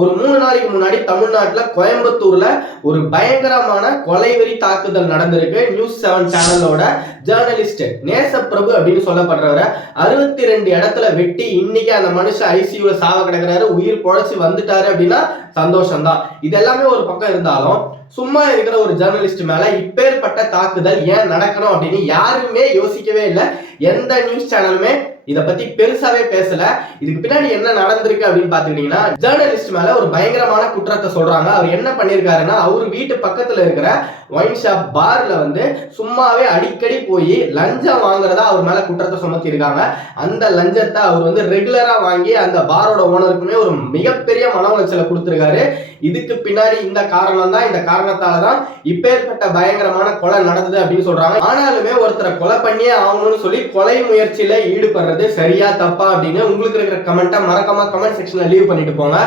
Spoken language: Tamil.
ஒரு 3 நாளைக்கு முன்னாடி தமிழ்நாட்டுல கோயம்புத்தூர்ல ஒரு பயங்கரமான கொலைவெறி தாக்குதல் நடந்திருக்கு. நியூஸ் 7 சேனலோட ஜேர்னலிஸ்ட் நேசப்பிரபு அப்படின்னு சொல்லப்படுறவரை 62 இடத்துல வெட்டி இன்னைக்கு அந்த மனுஷன் ஐசியூல சாவ கிடக்குறாரு. உயிர் பொழைச்சு வந்துட்டாரு அப்படின்னா சந்தோஷம் தான். இது எல்லாமே ஒரு பக்கம் இருந்தாலும் சும்மா இருக்கிற ஒரு ஜேர்னலிஸ்ட் மேல இப்பேற்பட்ட தாக்குதல் ஏன் நடக்கணும் அப்படின்னு யாருமே யோசிக்கவே இல்லை. எந்த நியூஸ் சேனலுமே இத பத்தி பெருசாவே பேசல. இதுக்கு பின்னாடி என்ன நடந்திருக்கு அப்படின்னு பாத்துக்கிட்டீங்கன்னா, ஜேர்னலிஸ்ட் மேல ஒரு பயங்கரமான குற்றத்தை சொல்றாங்க. அவர் என்ன பண்ணிருக்காருன்னா, அவர் வீட்டு பக்கத்துல இருக்கிற ஒயின் ஷாப் பார்ல சும்மாவே அடிக்கடி போய் லஞ்சம் வாங்குறதா அவர் மேல குற்றத்தை சுமத்தி இருக்காங்க. அந்த லஞ்சத்தை அவர் ரெகுலரா வாங்கி அந்த பாரோட ஓனருக்குமே ஒரு மிகப்பெரிய மன உளைச்சலை கொடுத்திருக்காரு. இதுக்கு பின்னாடி இந்த காரணம் தான், இந்த காரணத்தாலதான் இப்பேற்பட்ட பயங்கரமான கொலை நடந்தது அப்படின்னு சொல்றாங்க. ஆனாலுமே ஒருத்தரை கொலை பண்ணியே ஆகணும்னு சொல்லி கொலை முயற்சியில ஈடுபடுறது சரியா தப்பா அப்படின்னு உங்களுக்கு இருக்கிற கமெண்ட்டை மறக்காம கமெண்ட் செக்ஷன்ல லீவ் பண்ணிட்டு போங்க.